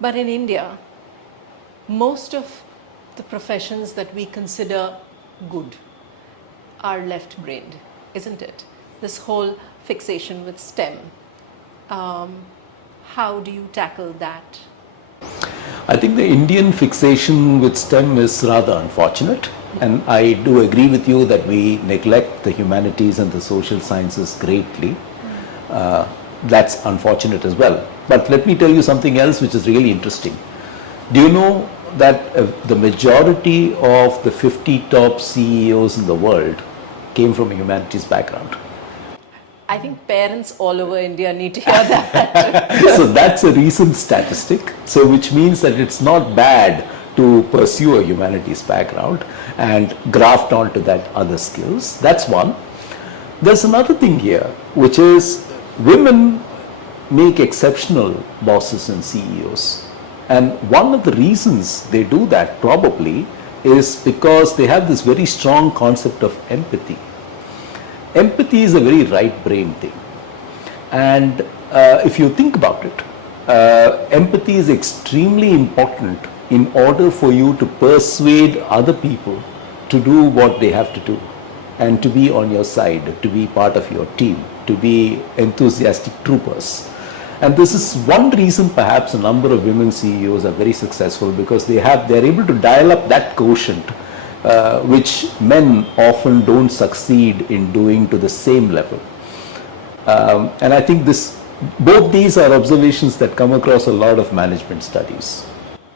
But in India, most of the professions that we consider good are left-brained, isn't it? This whole fixation with STEM. How do you tackle that? I think the Indian fixation with STEM is rather unfortunate, and I do agree with you that we neglect the humanities and the social sciences greatly. That's unfortunate as well. But let me tell you something else which is really interesting. Do you know that the majority of the 50 top CEOs in the world came from a humanities background? I think parents all over India need to hear that. So that's a recent statistic. So which means that it's not bad to pursue a humanities background and graft onto that other skills. That's one. There's another thing here, which is women make exceptional bosses and CEOs. And one of the reasons they do that probably is because they have this very strong concept of empathy. Empathy is a very right brain thing. And if you think about it, empathy is extremely important in order for you to persuade other people to do what they have to do and to be on your side, to be part of your team, to be enthusiastic troopers. And this is one reason perhaps a number of women CEOs are very successful, because they're able to dial up that quotient which men often don't succeed in doing to the same level. And I think both these are observations that come across a lot of management studies.